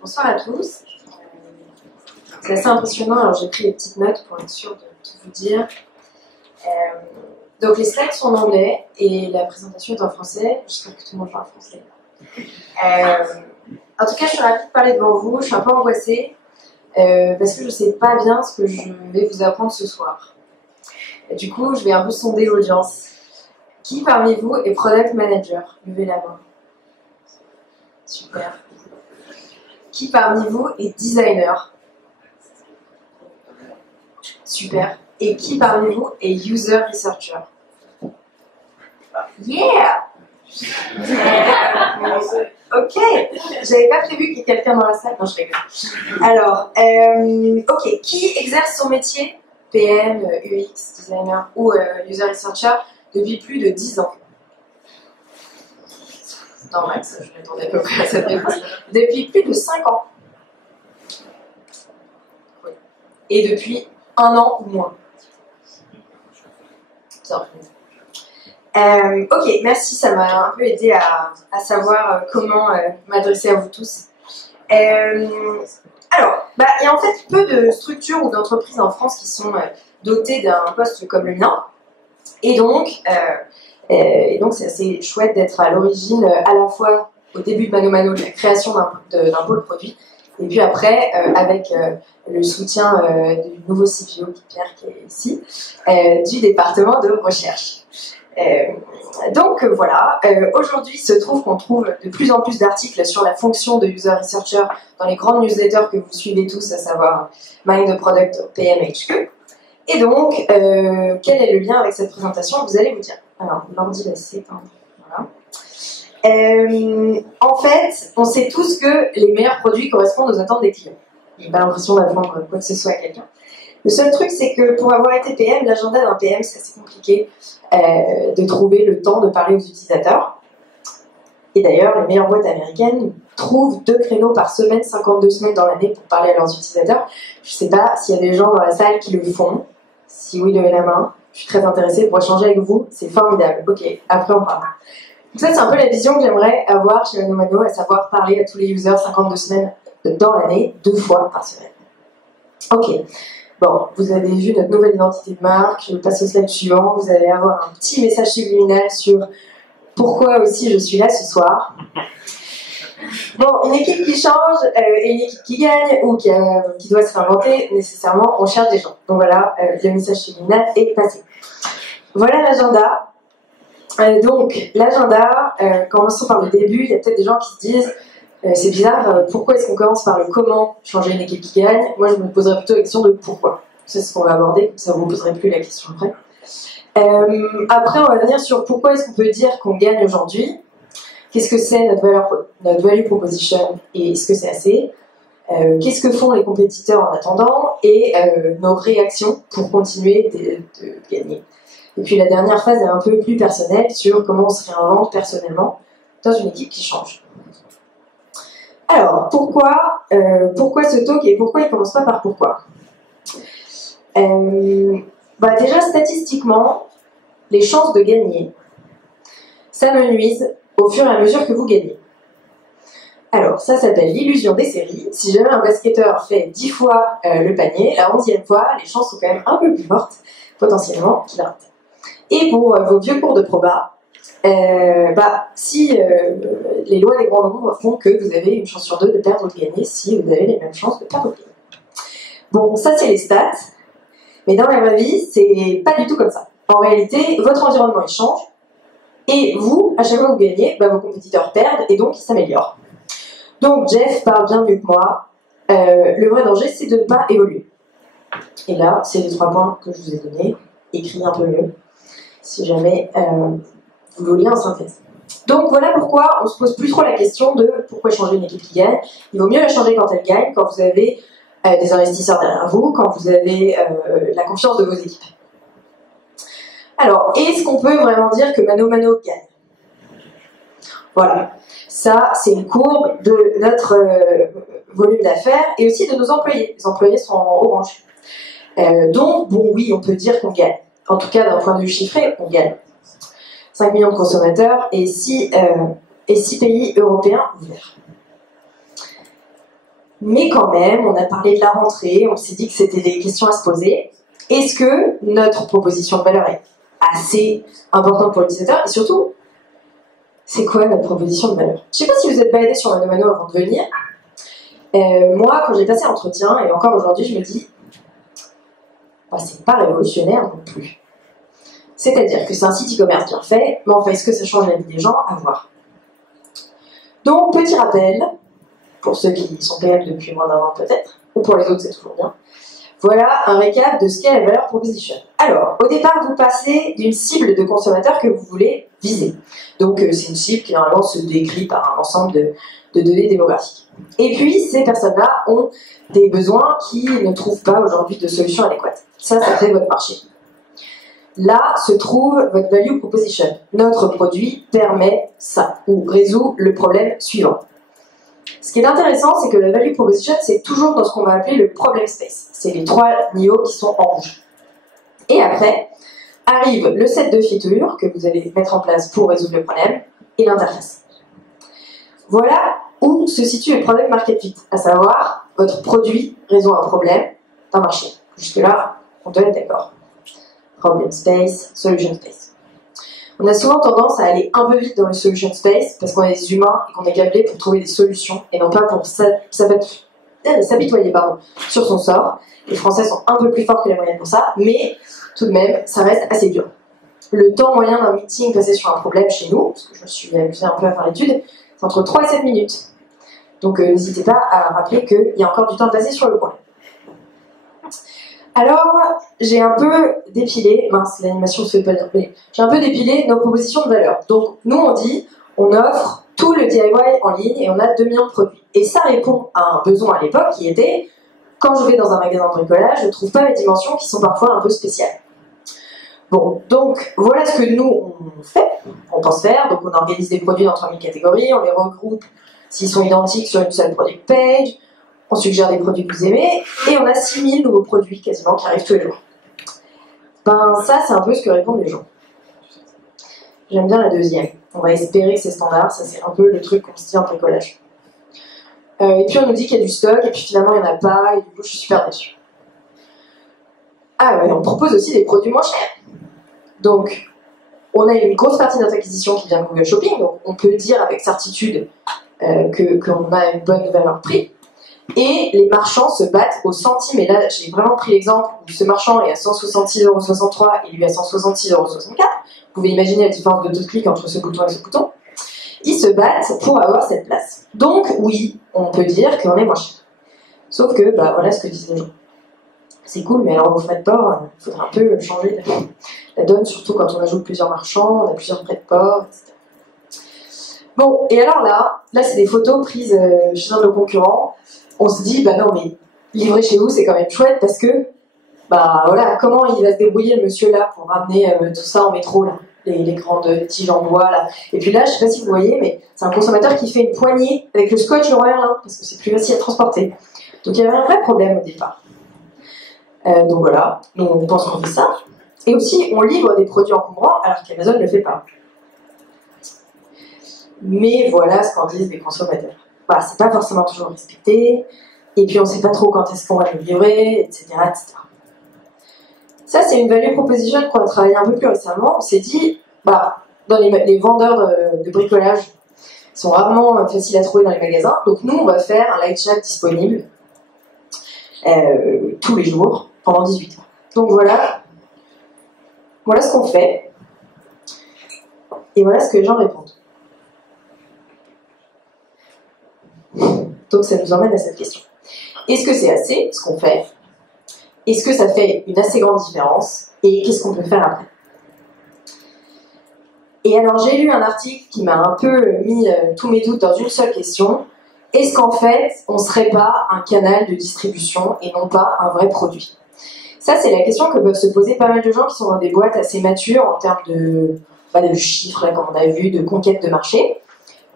Bonsoir à tous. C'est assez impressionnant, alors j'ai pris des petites notes pour être sûre de tout vous dire. Donc les slides sont en anglais et la présentation est en français. J'espère que tout le monde parle français. En tout cas, je suis ravie de parler devant vous. Je suis un peu angoissée parce que je ne sais pas bien ce que je vais vous apprendre ce soir. Et du coup, je vais un peu sonder l'audience. Qui parmi vous est Product Manager? Levez la main. Super. Qui parmi vous est Designer? Super. Et qui parmi vous est User Researcher? Yeah! Ok, j'avais pas prévu qu'il y ait quelqu'un dans la salle. Non, je rigole. Alors, ok, qui exerce son métier, PM, UX, designer ou user researcher, depuis plus de 10 ans? Normal, ça, je m'attendais à peu près à cette réponse. Depuis plus de 5 ans. Oui. Et depuis 1 an ou moins. Ok, merci, ça m'a un peu aidé à savoir comment m'adresser à vous tous. Alors, il y a en fait peu de structures ou d'entreprises en France qui sont dotées d'un poste comme le mien. Et donc c'est assez chouette d'être à l'origine, à la fois au début de Mano Mano, de la création d'un pôle produit, et puis après, avec le soutien du nouveau CPO, Pierre, qui est ici, du département de recherche. Donc voilà, aujourd'hui il se trouve qu'on trouve de plus en plus d'articles sur la fonction de User Researcher dans les grandes newsletters que vous suivez tous, à savoir Mind the Product, PMHQ. Et donc, quel est le lien avec cette présentation? Vous allez vous dire. Alors, l'ordi va s'éteindre. Voilà. En fait, on sait tous que les meilleurs produits correspondent aux attentes des clients. J'ai pas l'impression d'apprendre quoi que ce soit à quelqu'un. Le seul truc, c'est que pour avoir été PM, l'agenda d'un PM, c'est assez compliqué de trouver le temps de parler aux utilisateurs. Et d'ailleurs, les meilleures boîtes américaines trouvent 2 créneaux par semaine, 52 semaines dans l'année pour parler à leurs utilisateurs. Je sais pas s'il y a des gens dans la salle qui le font. Si oui, levez la main. Je suis très intéressée pour échanger avec vous. C'est formidable. Ok, après on parle. Donc ça, c'est un peu la vision que j'aimerais avoir chez Mano Mano, à savoir parler à tous les users 52 semaines dans l'année, 2 fois par semaine. Ok. Bon, vous avez vu notre nouvelle identité de marque. Je passe au slide suivant. Vous allez avoir un petit message subliminal sur pourquoi aussi je suis là ce soir. Bon, une équipe qui change et une équipe qui gagne ou qui doit se réinventer, nécessairement, on cherche des gens. Donc voilà, le message subliminal est passé. Voilà l'agenda. Donc, l'agenda, commençons par le début. Il y a peut-être des gens qui se disent c'est bizarre, pourquoi est-ce qu'on commence par le comment changer une équipe qui gagne? Moi, je me poserais plutôt la question de pourquoi. C'est ce qu'on va aborder, ça ne vous poserez plus la question après. Après, on va venir sur pourquoi est-ce qu'on peut dire qu'on gagne aujourd'hui. Qu'est-ce que c'est notre value proposition et est-ce que c'est assez? Qu'est-ce que font les compétiteurs en attendant? Et nos réactions pour continuer de gagner. Et puis la dernière phase est un peu plus personnelle sur comment on se réinvente personnellement dans une équipe qui change. Alors, pourquoi ce talk et pourquoi il commence pas par pourquoi? Déjà, statistiquement, les chances de gagner s'amenuisent au fur et à mesure que vous gagnez. Alors, ça s'appelle l'illusion des séries. Si jamais un basketteur fait 10 fois le panier, la 11e fois, les chances sont quand même un peu plus fortes, potentiellement, qu'il rate. Et pour vos vieux cours de proba, si les lois des grands nombres font que vous avez une chance sur 2 de perdre ou de gagner, si vous avez les mêmes chances de perdre ou de gagner. Bon, ça c'est les stats, mais dans la vraie vie, c'est pas du tout comme ça. En réalité, votre environnement il change, et vous, à chaque fois que vous gagnez, vos compétiteurs perdent, et donc ils s'améliorent. Donc Jeff parle bien mieux que moi. Le vrai danger, c'est de ne pas évoluer. Et là, c'est les 3 points que je vous ai donnés, écrits un peu mieux, si jamais vous vouliez en synthèse. Donc voilà pourquoi on se pose plus trop la question de pourquoi changer une équipe qui gagne. Il vaut mieux la changer quand elle gagne, quand vous avez des investisseurs derrière vous, quand vous avez la confiance de vos équipes. Alors, est-ce qu'on peut vraiment dire que Mano Mano gagne? Voilà. Ça, c'est une courbe de notre volume d'affaires et aussi de nos employés. Les employés sont en orange. Donc, bon, oui, on peut dire qu'on gagne. En tout cas, d'un point de vue chiffré, on gagne. 5 millions de consommateurs et 6 pays européens ouverts. Mais quand même, on a parlé de la rentrée, on s'est dit que c'était des questions à se poser. Est-ce que notre proposition de valeur est assez importante pour l'utilisateur? Et surtout, c'est quoi notre proposition de valeur? Je ne sais pas si vous êtes baladé sur Mano avant de venir. Moi, quand j'ai passé l'entretien, et encore aujourd'hui, je me dis, bah, c'est pas révolutionnaire non plus. C'est-à-dire que c'est un site e-commerce bien fait, mais enfin, est-ce que ça change la vie des gens? À voir. Donc, petit rappel, pour ceux qui sont PM depuis moins d'un an peut-être, ou pour les autres, c'est toujours bien. Voilà un récap de ce qu'est la valeur proposition. Alors, au départ, vous passez d'une cible de consommateurs que vous voulez viser. Donc, c'est une cible qui normalement se décrit par un ensemble de données démographiques. Et puis, ces personnes-là ont des besoins qui ne trouvent pas aujourd'hui de solution adéquate. Ça fait votre marché. Là se trouve votre value proposition. Notre produit permet ça, ou résout le problème suivant. Ce qui est intéressant, c'est que la value proposition, c'est toujours dans ce qu'on va appeler le problem space. C'est les 3 niveaux qui sont en rouge. Et après, arrive le set de features que vous allez mettre en place pour résoudre le problème, et l'interface. Voilà où se situe le product market fit, à savoir, votre produit résout un problème d'un marché. Jusque-là, on doit être d'accord. Problem space, solution space. On a souvent tendance à aller un peu vite dans le solution space parce qu'on est des humains et qu'on est câblés pour trouver des solutions et non pas pour s'apitoyer sur son sort. Les Français sont un peu plus forts que les moyennes pour ça, mais tout de même, ça reste assez dur. Le temps moyen d'un meeting passé sur un problème chez nous, parce que je me suis amusée un peu à faire l'étude, c'est entre 3 et 7 minutes. Donc n'hésitez pas à rappeler qu'il y a encore du temps passé sur le problème. Alors, j'ai un peu dépilé, mince, l'animation ne se fait pas dire, mais j'ai un peu dépilé nos propositions de valeur. Donc, nous, on dit, on offre tout le DIY en ligne et on a 2 millions de produits. Et ça répond à un besoin à l'époque qui était, quand je vais dans un magasin de bricolage, je ne trouve pas les dimensions qui sont parfois un peu spéciales. Bon, donc, voilà ce que nous, on fait, on pense faire. Donc, on organise des produits dans 3000 catégories, on les regroupe s'ils sont identiques sur une seule product page. On suggère des produits que vous aimez, et on a 6000 nouveaux produits quasiment qui arrivent tous les jours. Ben ça, c'est un peu ce que répondent les gens. J'aime bien la deuxième. On va espérer que c'est standard, ça c'est un peu le truc qu'on se dit en bricolage. Et puis on nous dit qu'il y a du stock, et puis finalement il n'y en a pas, et du coup je suis super déçue. Ah ouais, on propose aussi des produits moins chers. Donc, on a une grosse partie de notre acquisition qui vient de Google Shopping, donc on peut dire avec certitude qu'on a une bonne valeur prix. Et les marchands se battent au centime. Et là, j'ai vraiment pris l'exemple où ce marchand est à 166,63 € et lui à 166,64 €. Vous pouvez imaginer la différence de taux de clic entre ce bouton et ce bouton. Ils se battent pour avoir cette place. Donc, oui, on peut dire qu'on est moins cher. Sauf que, bah voilà ce que disent les gens. C'est cool, mais alors au frais de port, il faudrait un peu changer la donne, surtout quand on ajoute plusieurs marchands, on a plusieurs frais de port, etc. Bon, et alors là c'est des photos prises chez un de nos concurrents. On se dit, bah non, mais livrer chez vous, c'est quand même chouette parce que, bah voilà, comment il va se débrouiller le monsieur là pour ramener tout ça en métro, là, les grandes tiges en bois, là. Et puis là, je sais pas si vous voyez, mais c'est un consommateur qui fait une poignée avec le scotch Leroy Merlin parce que c'est plus facile à transporter. Donc il y avait un vrai problème au départ. Donc voilà, nous on pense qu'on fait ça. Et aussi, on livre des produits encombrants alors qu'Amazon ne le fait pas. Mais voilà ce qu'en disent les consommateurs. Voilà, c'est pas forcément toujours respecté, et puis on sait pas trop quand est-ce qu'on va le livrer, etc., etc. Ça, c'est une value proposition qu'on a travaillé un peu plus récemment. On s'est dit, bah, dans les vendeurs de bricolage sont rarement faciles à trouver dans les magasins, donc nous, on va faire un live chat disponible tous les jours, pendant 18 heures. Donc voilà ce qu'on fait, et voilà ce que les gens répondent. Donc ça nous emmène à cette question. Est-ce que c'est assez, ce qu'on fait? Est-ce que ça fait une assez grande différence? Et qu'est-ce qu'on peut faire après? Et alors j'ai lu un article qui m'a un peu mis tous mes doutes dans une seule question. Est-ce qu'en fait, on ne serait pas un canal de distribution et non pas un vrai produit? Ça, c'est la question que peuvent se poser pas mal de gens qui sont dans des boîtes assez matures en termes de chiffres, là, comme on a vu, de conquête de marché.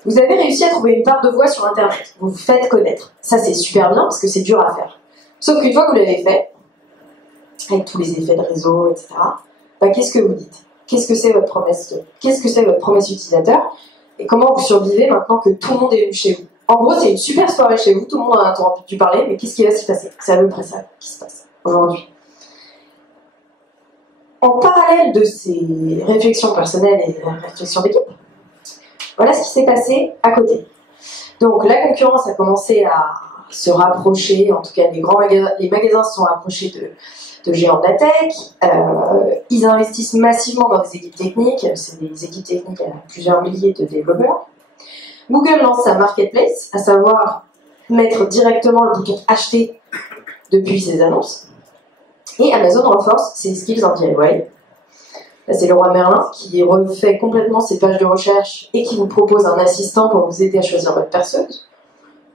Vous avez réussi à trouver une part de voix sur Internet. Vous vous faites connaître. Ça, c'est super bien parce que c'est dur à faire. Sauf qu'une fois que vous l'avez fait, avec tous les effets de réseau, etc., bah, qu'est-ce que vous dites? Qu'est-ce que c'est votre promesse? Qu'est-ce que c'est votre promesse utilisateur? Et comment vous survivez maintenant que tout le monde est venu chez vous? En gros, c'est une super soirée chez vous, tout le monde en a entendu parler, mais qu'est-ce qui va s'y passer? C'est à peu près ça qui se passe aujourd'hui. En parallèle de ces réflexions personnelles et réflexions d'équipe, voilà ce qui s'est passé à côté. Donc la concurrence a commencé à se rapprocher, en tout cas les magasins se sont rapprochés de géants de la tech, ils investissent massivement dans des équipes techniques, c'est des équipes techniques à plusieurs milliers de développeurs. Google lance sa marketplace, à savoir mettre directement le bouton acheter depuis ses annonces. Et Amazon renforce ses skills en DIY. Là, c'est le roi Merlin qui refait complètement ses pages de recherche et qui vous propose un assistant pour vous aider à choisir votre perceuse,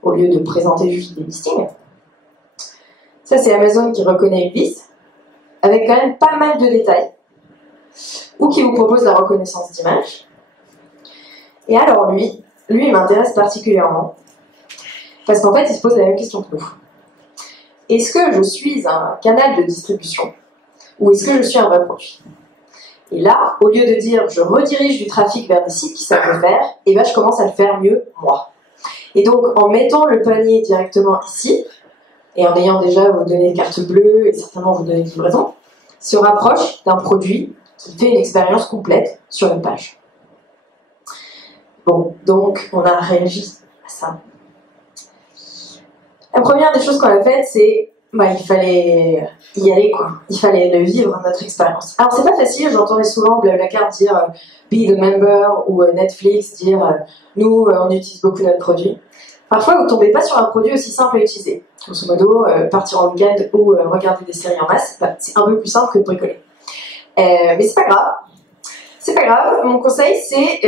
au lieu de présenter juste des listings. Ça, c'est Amazon qui reconnaît une liste, avec quand même pas mal de détails, ou qui vous propose la reconnaissance d'image. Et alors lui, il m'intéresse particulièrement, parce qu'en fait, il se pose la même question que nous. Est-ce que je suis un canal de distribution, ou est-ce que je suis un vrai produit? Et là, au lieu de dire je redirige du trafic vers des sites qui savent le faire, et ben je commence à le faire mieux moi. Et donc, en mettant le panier directement ici, et en ayant déjà vos données de carte bleue et certainement vos données de livraison, se rapproche d'un produit qui fait une expérience complète sur une page. Bon, donc on a réagi à ça. La première des choses qu'on a faites, c'est il fallait y aller, quoi. Il fallait le vivre, notre expérience. Alors c'est pas facile, j'entendais souvent Blablacar dire be the member, ou Netflix dire nous on utilise beaucoup notre produit. Parfois vous tombez pas sur un produit aussi simple à utiliser. Grosso modo, partir en week-end ou regarder des séries en masse, c'est un peu plus simple que de bricoler. Mais c'est pas grave. C'est pas grave, mon conseil c'est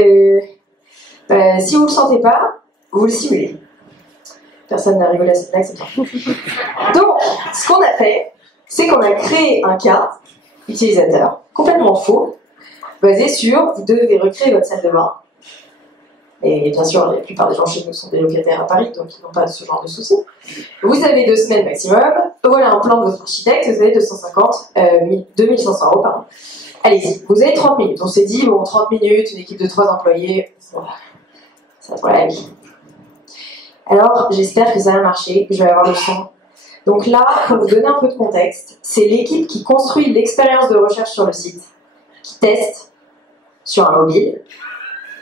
si vous le sentez pas, vous le simulez. Personne n'a rigolé à cette blague, c'est bien. Donc, ce qu'on a fait, c'est qu'on a créé un cas utilisateur complètement faux, basé sur vous devez recréer votre salle de bain. Et bien sûr, la plupart des gens chez nous sont des locataires à Paris, donc ils n'ont pas ce genre de soucis. Vous avez 2 semaines maximum. Voilà un plan de votre architecte, vous avez 2500 €, pardon. Allez-y, vous avez 30 minutes. On s'est dit, bon, 30 minutes, une équipe de 3 employés, voilà. Ça va la vie. Alors, j'espère que ça va marcher, que je vais avoir le son. Donc là, pour vous donner un peu de contexte, c'est l'équipe qui construit l'expérience de recherche sur le site, qui teste sur un mobile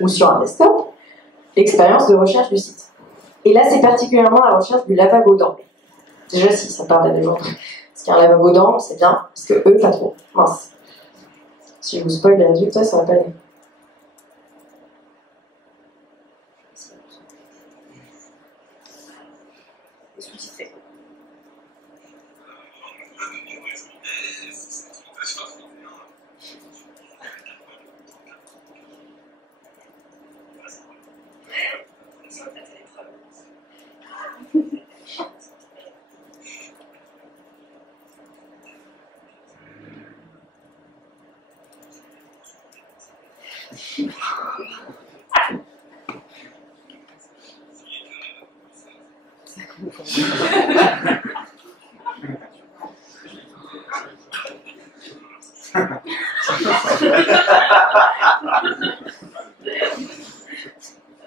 ou sur un desktop l'expérience de recherche du site. Et là, c'est particulièrement la recherche du lavabo d'angle. Déjà, si ça parle à des gens, parce qu'il y a un lavabo d'angle, c'est bien, parce que eux, pas trop. Mince. Si je vous spoil les résultats, ça va pas aller. Sous-titré.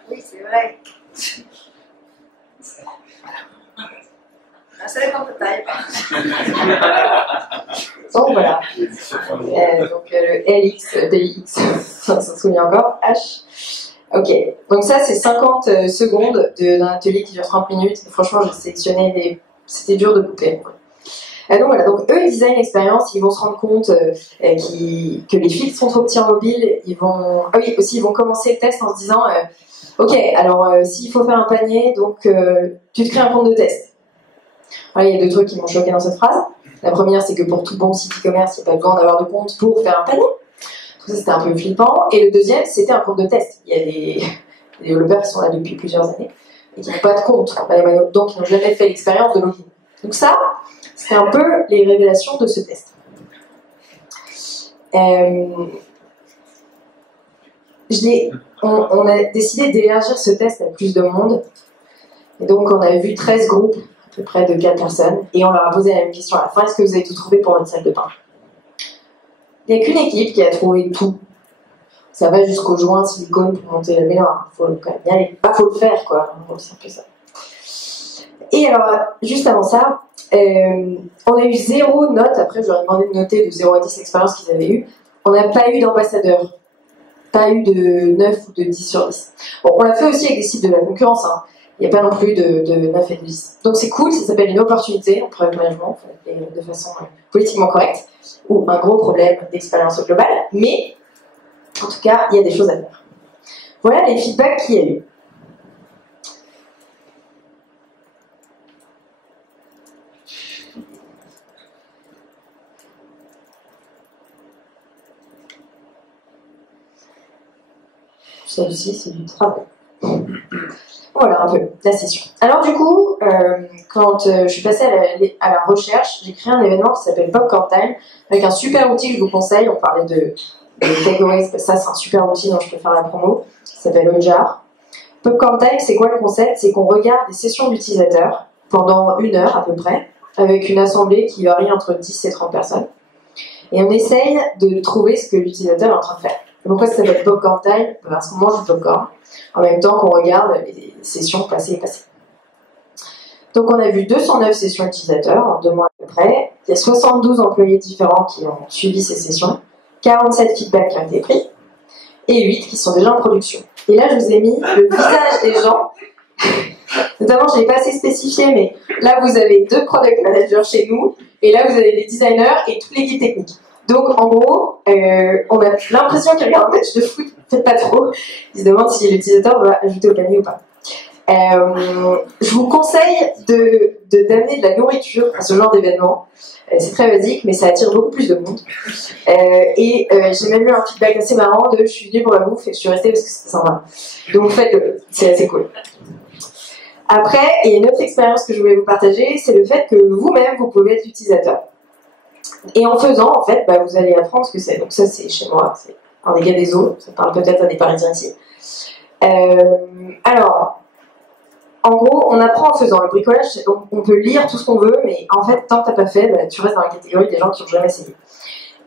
Oui, c'est vrai. Ça dépend de taille. Donc voilà. Donc le LX, DX, ça se souvient encore, H. Ok, donc ça c'est 50 secondes d'un atelier qui dure 30 minutes. Franchement, j'ai sélectionné c'était dur de couper. Donc voilà, donc eux ils designent l'expérience, ils vont se rendre compte que les filtres sont trop petits en mobile. Ils vont commencer le test en se disant ok, alors s'il faut faire un panier, donc tu te crées un compte de test. Voilà, il y a 2 trucs qui m'ont choqué dans cette phrase. La première, c'est que pour tout bon site e-commerce, il n'y a pas besoin d'avoir de compte pour faire un panier. Ça, c'était un peu flippant. Et le deuxième, c'était un compte de test. Il y a des développeurs qui sont là depuis plusieurs années et qui n'ont pas de compte. Donc, ils n'ont jamais fait l'expérience de login. Donc ça, c'est un peu les révélations de ce test. On a décidé d'élargir ce test à plus de monde. Et donc, on a vu 13 groupes, à peu près de 4 personnes, et on leur a posé la même question à la fin. Est-ce que vous avez tout trouvé pour votre salle de bain? Il n'y a qu'une équipe qui a trouvé tout. Ça va jusqu'au joint silicone pour monter la baignoire. Il faut quand même y aller. Faut le faire, quoi. C'est un peu ça. Et alors, juste avant ça, on a eu 0 note. Après, je leur ai demandé de noter de 0 à 10 l'expérience qu'ils avaient eue. On n'a pas eu d'ambassadeur. Pas eu de 9 ou de 10 sur 10. Bon, on l'a fait aussi avec des sites de la concurrence. Hein. Il n'y a pas non plus de 9 et de 10. Donc c'est cool, ça s'appelle une opportunité en product management, de façon politiquement correcte, ou un gros problème d'expérience au global. Mais, en tout cas, il y a des choses à faire. Voilà les feedbacks qu'il y a eu. Celle-ci, c'est du travail. Voilà un peu la session. Alors du coup, quand je suis passée à la recherche, j'ai créé un événement qui s'appelle Popcorn Time, avec un super outil que je vous conseille. On parlait de takeaways, ça c'est un super outil dont je peux faire la promo, qui s'appelle Ojar. Popcorn Time, c'est quoi le concept? C'est qu'on regarde des sessions d'utilisateurs pendant 1 heure à peu près, avec une assemblée qui varie entre 10 et 30 personnes. Et on essaye de trouver ce que l'utilisateur est en train de faire. Pourquoi ça s'appelle Popcorn Time? Parce qu'on mange du popcorn en même temps qu'on regarde les sessions passées et passées. Donc on a vu 209 sessions utilisateurs en 2 mois à peu près. Il y a 72 employés différents qui ont suivi ces sessions, 47 feedbacks qui ont été pris et 8 qui sont déjà en production. Et là je vous ai mis le visage des gens. Notamment je ne l'ai pas assez spécifié, mais là vous avez 2 product managers chez nous et là vous avez des designers et toute l'équipe technique. Donc, en gros, on a l'impression qu'il y a un match de foot, peut-être pas trop. Ils se demandent si l'utilisateur va ajouter au panier ou pas. Je vous conseille d'amener de la nourriture à ce genre d'événement. C'est très basique, mais ça attire beaucoup plus de monde. J'ai même eu un feedback assez marrant de « je suis venue pour la bouffe et je suis restée parce que c'était sympa ». Donc, faites-le, c'est assez cool. Après, il y a une autre expérience que je voulais vous partager, c'est le fait que vous-même, vous pouvez être utilisateur. Et en faisant, en fait, vous allez apprendre ce que c'est. Donc ça, c'est chez moi, c'est un dégât des eaux. Ça parle peut-être à des Parisiens ici. Alors, en gros, on apprend en faisant. Le bricolage, on peut lire tout ce qu'on veut, mais en fait, tant que t'as pas fait, tu restes dans la catégorie des gens qui n'ont jamais essayé.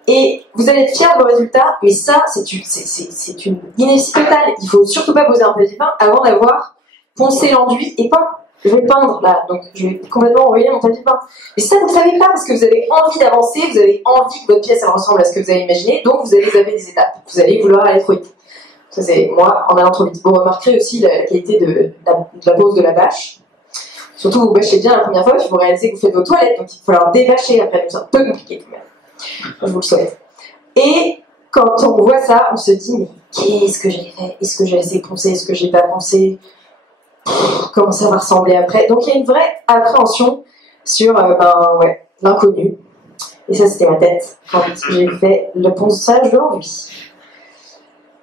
Et vous allez être fiers de vos résultats, mais ça, c'est une ineptie totale. Il faut surtout pas poser un petit pain avant d'avoir poncé l'enduit et peint. Je vais peindre là, donc je vais complètement envoyer mon tapis peint. Mais ça, vous ne savez pas, parce que vous avez envie d'avancer, vous avez envie que votre pièce elle ressemble à ce que vous avez imaginé, donc vous allez zapper des étapes. Vous allez vouloir aller trop vite. Ça, c'est moi en allant trop vite. Vous remarquerez aussi la qualité de la pose de la bâche. Surtout, vous bâchez bien la première fois, puis vous réalisez que vous faites vos toilettes, donc il va falloir débâcher après, donc c'est un peu compliqué quand même. Je vous le souhaite. Et quand on voit ça, on se dit, mais qu'est-ce que j'ai fait? Est-ce que j'ai laissé poncer? Est-ce que j'ai pas poncé? Comment ça va ressembler après? Donc il y a une vraie appréhension sur l'inconnu. Et ça, c'était ma tête quand j'ai fait le ponçage de l'envie.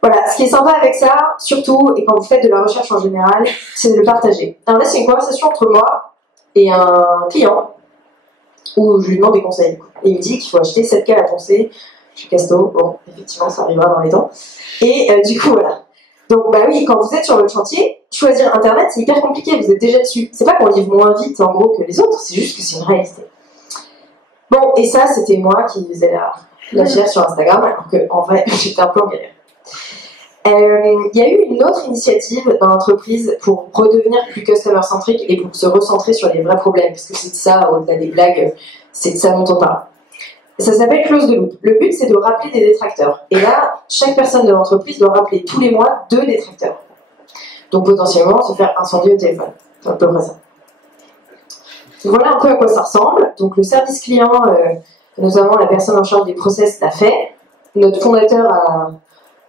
Voilà, ce qui est sympa avec ça, surtout, et quand vous faites de la recherche en général, c'est de le partager. Alors là, c'est une conversation entre moi et un client, où je lui demande des conseils. Et il me dit qu'il faut acheter cette cale à poncer chez Casto. Bon, effectivement, ça arrivera dans les temps. Et du coup, voilà. Donc, oui, quand vous êtes sur votre chantier, choisir Internet, c'est hyper compliqué, vous êtes déjà dessus. C'est pas qu'on livre moins vite, en gros, que les autres, c'est juste que c'est une réalité. Bon, et ça, c'était moi qui faisais la fière sur Instagram, alors qu'en vrai, j'étais un peu en galère. Il y a eu une autre initiative dans l'entreprise pour redevenir plus customer-centric et pour se recentrer sur les vrais problèmes, parce que c'est de ça, au-delà des blagues, c'est de ça dont on parle. Ça s'appelle Close the Loop. Le but, c'est de rappeler des détracteurs. Et là, chaque personne de l'entreprise doit rappeler tous les mois 2 détracteurs. Donc potentiellement, se faire incendier au téléphone. C'est à peu près ça. Voilà un peu à quoi ça ressemble. Donc le service client, notamment la personne en charge des process, l'a fait. Notre fondateur a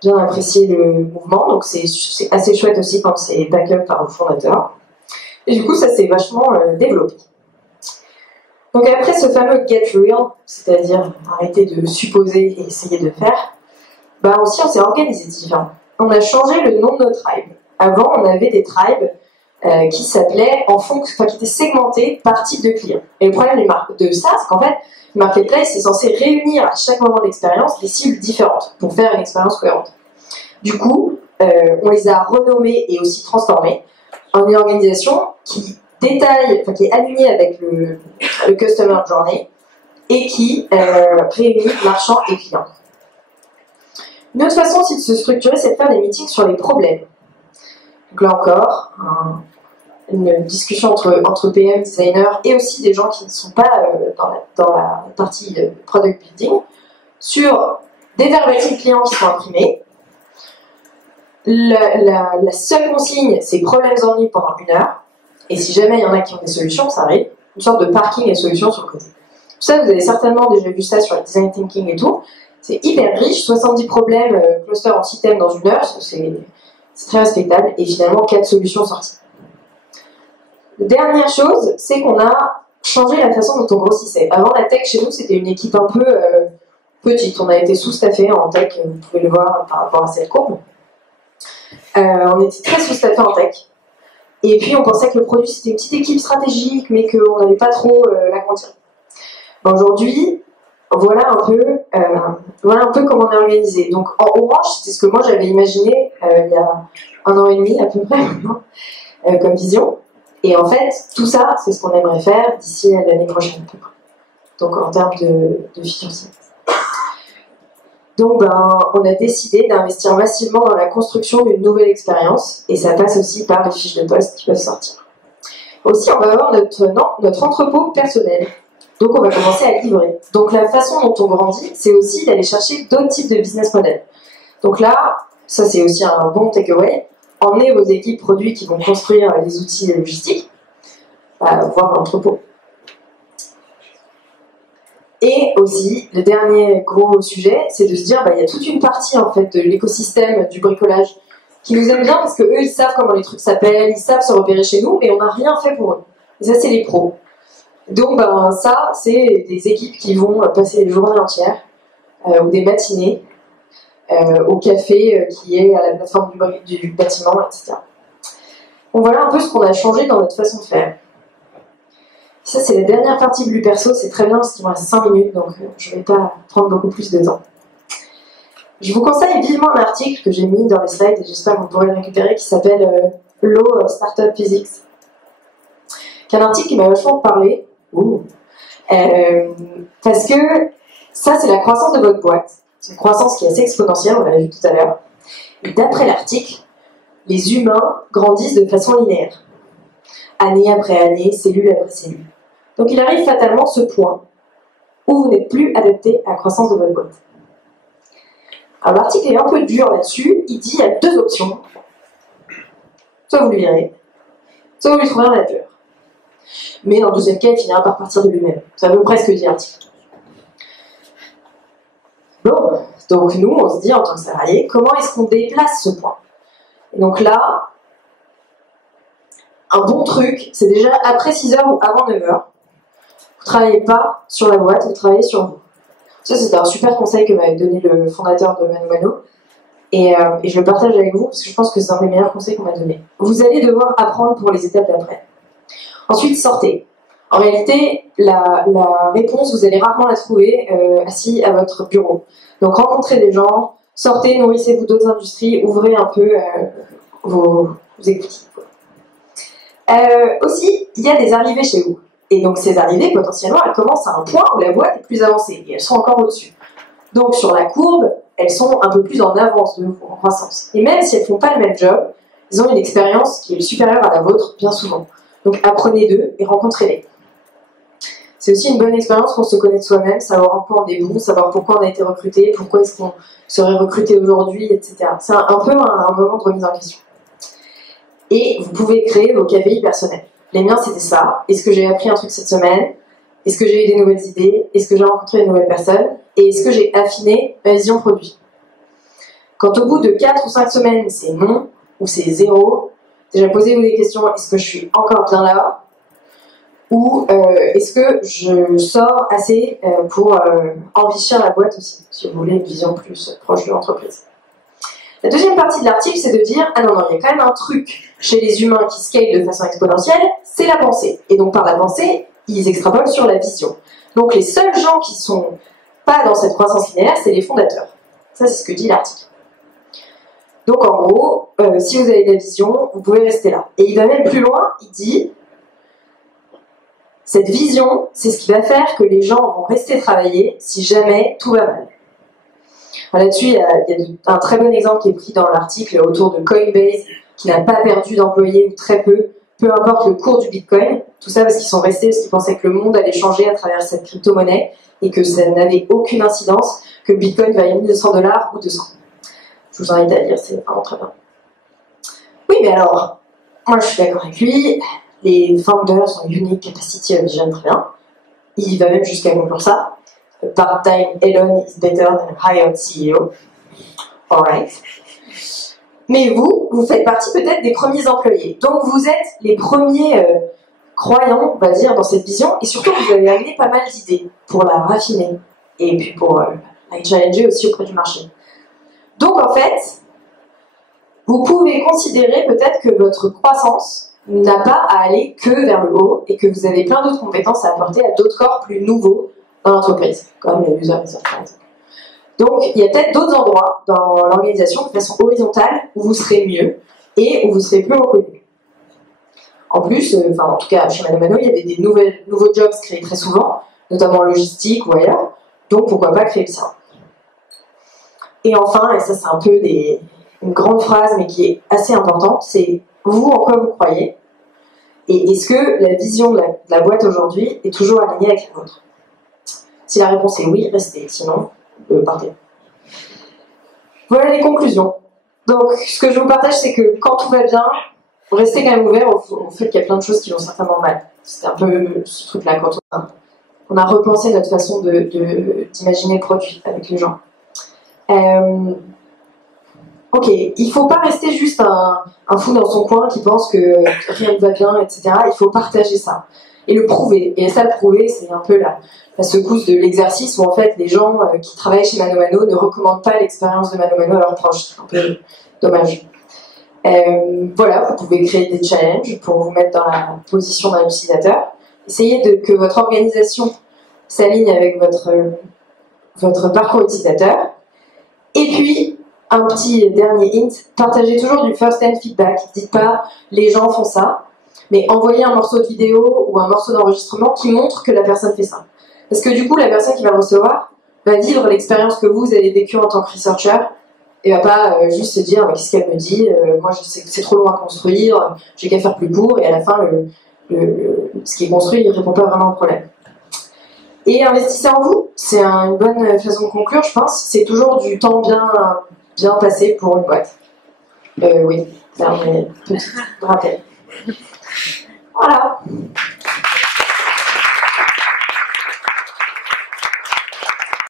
bien apprécié le mouvement, donc c'est assez chouette aussi quand c'est backup par le fondateur. Et du coup, ça s'est vachement développé. Donc après ce fameux get real, c'est-à-dire arrêter de supposer et essayer de faire, aussi on s'est organisé différemment. On a changé le nom de nos tribes. Avant, on avait des tribes qui s'appelaient qui étaient segmentés par type de client. Et le problème de ça, c'est qu'en fait, le marketplace est censé réunir à chaque moment d'expérience des cibles différentes pour faire une expérience cohérente. Du coup, on les a renommés et aussi transformés en une organisation qui qui est alignée avec le Customer Journey et qui réunit marchands et clients. Une autre façon aussi de se structurer, c'est de faire des meetings sur les problèmes. Donc là encore, une discussion entre PM, designers et aussi des gens qui ne sont pas dans la partie product building sur des verbatims clients qui sont imprimés. La seule consigne, c'est problèmes ennuis pendant 1 heure. Et si jamais il y en a qui ont des solutions, ça arrive. Une sorte de parking et solutions sur le côté. Tout ça, vous avez certainement déjà vu ça sur le design thinking et tout. C'est hyper riche, 70 problèmes, cluster en système dans 1 heure, c'est très respectable. Et finalement, 4 solutions sorties. La dernière chose, c'est qu'on a changé la façon dont on grossissait. Avant, la tech chez nous, c'était une équipe un peu petite. On a été sous-staffé en tech, vous pouvez le voir par rapport à cette courbe. On était très sous-staffé en tech. Et puis on pensait que le produit c'était une petite équipe stratégique, mais qu'on n'allait pas trop l'agrandir. Aujourd'hui, voilà un peu comment on est organisé. Donc en orange, c'était ce que moi j'avais imaginé il y a 1 an et demi à peu près comme vision. Et en fait, tout ça, c'est ce qu'on aimerait faire d'ici l'année prochaine à peu près. Donc en termes de financement. Donc, on a décidé d'investir massivement dans la construction d'une nouvelle expérience, et ça passe aussi par les fiches de poste qui peuvent sortir. Aussi, on va avoir notre entrepôt personnel. Donc, on va commencer à livrer. Donc, la façon dont on grandit, c'est aussi d'aller chercher d'autres types de business models. Donc là, ça c'est aussi un bon takeaway. Emmenez vos équipes produits qui vont construire les outils logistiques, voire l'entrepôt. Et aussi, le dernier gros sujet, c'est de se dire, il y a toute une partie en fait de l'écosystème du bricolage qui nous aime bien parce que eux, ils savent comment les trucs s'appellent, ils savent se repérer chez nous, mais on n'a rien fait pour eux. Et ça, c'est les pros. Donc, ça, c'est des équipes qui vont passer des journées entières ou des matinées au café qui est à la plateforme du bâtiment, etc. Donc voilà un peu ce qu'on a changé dans notre façon de faire. Ça, c'est la dernière partie Blue Perso, c'est très bien parce qu'il me reste 5 minutes, donc je ne vais pas prendre beaucoup plus de temps. Je vous conseille vivement un article que j'ai mis dans les slides, et j'espère que vous pourrez le récupérer, qui s'appelle Law of Startup Physics. C'est un article qui m'a vachement parlé, parce que ça, c'est la croissance de votre boîte. C'est une croissance qui est assez exponentielle, on l'a vu tout à l'heure. Et d'après l'article, les humains grandissent de façon linéaire. Année après année, cellule après cellule. Donc il arrive fatalement ce point où vous n'êtes plus adapté à la croissance de votre boîte. Alors l'article est un peu dur là-dessus, il dit qu'il y a 2 options. Soit vous le virez, soit vous lui trouvez un manager. Mais dans le deuxième cas, il finira par partir de lui-même. Ça veut presque dire l'article. Bon, donc nous, on se dit en tant que salarié, comment est-ce qu'on déplace ce point? Et donc là, un bon truc, c'est déjà après 6 heures ou avant 9 heures, vous ne travaillez pas sur la boîte, vous travaillez sur vous. Ça, c'était un super conseil que m'avait donné le fondateur de Mano, et je le partage avec vous, parce que je pense que c'est un des meilleurs conseils qu'on m'a donné. Vous allez devoir apprendre pour les étapes d'après. Ensuite, sortez. En réalité, la réponse, vous allez rarement la trouver assis à votre bureau. Donc, rencontrez des gens, sortez, nourrissez-vous d'autres industries, ouvrez un peu vos écoutilles. Aussi, il y a des arrivées chez vous. Et donc ces arrivées, potentiellement, elles commencent à un point où la boîte est plus avancée. Et elles sont encore au-dessus. Donc sur la courbe, elles sont un peu plus en avance de vous, en croissance. Et même si elles ne font pas le même job, elles ont une expérience qui est supérieure à la vôtre, bien souvent. Donc apprenez d'eux et rencontrez-les. C'est aussi une bonne expérience pour se connaître soi-même, savoir en quoi on est bon, savoir pourquoi on a été recruté, pourquoi est-ce qu'on serait recruté aujourd'hui, etc. C'est un peu un moment de remise en question. Et vous pouvez créer vos KPI personnels. Les miens, c'était ça. Est-ce que j'ai appris un truc cette semaine? Est-ce que j'ai eu des nouvelles idées? Est-ce que j'ai rencontré de nouvelles personnes? Et est-ce que j'ai affiné ma vision produit? Quand au bout de 4 ou 5 semaines, c'est non, ou c'est 0, déjà posez-vous des questions. Est-ce que je suis encore bien là? Ou est-ce que je sors assez pour enrichir la boîte aussi, si vous voulez une vision plus proche de l'entreprise? La deuxième partie de l'article, c'est de dire, ah non, il y a quand même un truc chez les humains qui scale de façon exponentielle, c'est la pensée. Et donc par la pensée, ils extrapolent sur la vision. Donc les seuls gens qui sont pas dans cette croissance linéaire, c'est les fondateurs. Ça, c'est ce que dit l'article. Donc en gros, si vous avez de la vision, vous pouvez rester là. Et il va même plus loin, il dit, cette vision, c'est ce qui va faire que les gens vont rester travailler si jamais tout va mal. Là-dessus, il y a un très bon exemple qui est pris dans l'article autour de Coinbase, qui n'a pas perdu d'employés ou très peu, peu importe le cours du Bitcoin, tout ça parce qu'ils sont restés, parce qu'ils pensaient que le monde allait changer à travers cette crypto-monnaie et que ça n'avait aucune incidence, que le Bitcoin valait 1200 $ ou 200. Je vous invite à lire, c'est vraiment très bien. Oui, mais alors, moi je suis d'accord avec lui, les founders sont unique capacity of vision, très bien. Il va même jusqu'à conclure ça. Part-time Elon is better than a hired CEO. Alright. Mais vous faites partie peut-être des premiers employés. Donc vous êtes les premiers croyants, on va dire, dans cette vision. Et surtout, vous avez amené pas mal d'idées pour la raffiner. Et puis pour la challenger aussi auprès du marché. Donc en fait, vous pouvez considérer peut-être que votre croissance n'a pas à aller que vers le haut et que vous avez plein d'autres compétences à apporter à d'autres corps plus nouveaux dans l'entreprise, comme les user research par exemple. Donc, il y a peut-être d'autres endroits dans l'organisation de façon horizontale où vous serez mieux et où vous serez plus reconnu. En plus, en tout cas chez Mano, il y avait des nouveaux jobs créés très souvent, notamment en logistique ou ailleurs, donc pourquoi pas créer ça. Et enfin, et ça c'est un peu une grande phrase mais qui est assez importante, c'est vous en quoi vous croyez et est-ce que la vision de la boîte aujourd'hui est toujours alignée avec la vôtre? Si la réponse est oui, restez, sinon partez. Voilà les conclusions. Donc ce que je vous partage, c'est que quand tout va bien, restez quand même ouvert au fait qu'il y a plein de choses qui vont certainement mal. C'était un peu ce truc-là quand on a repensé notre façon d'imaginer le produit avec les gens. Ok, il ne faut pas rester juste un fou dans son coin qui pense que rien ne va bien, etc. Il faut partager ça et le prouver. Et ça, le prouver, c'est un peu la secousse de l'exercice où en fait les gens qui travaillent chez Mano ne recommandent pas l'expérience de Mano à leurs proches. C'est un peu dommage. Voilà, vous pouvez créer des challenges pour vous mettre dans la position d'un utilisateur. Essayez que votre organisation s'aligne avec votre parcours utilisateur. Et puis, un petit dernier hint, partagez toujours du first-hand feedback. Dites pas, les gens font ça, mais envoyez un morceau de vidéo ou un morceau d'enregistrement qui montre que la personne fait ça. Parce que du coup, la personne qui va le recevoir va vivre l'expérience que vous avez vécue en tant que researcher et va pas juste se dire qu'est-ce qu'elle me dit, moi je sais que c'est trop long à construire, j'ai qu'à faire plus court, et à la fin, ce qui est construit, il ne répond pas vraiment au problème. Et investissez en vous, c'est une bonne façon de conclure, je pense. C'est toujours du temps bien passé pour une boîte. Oui, c'est un petit rappel. Voilà.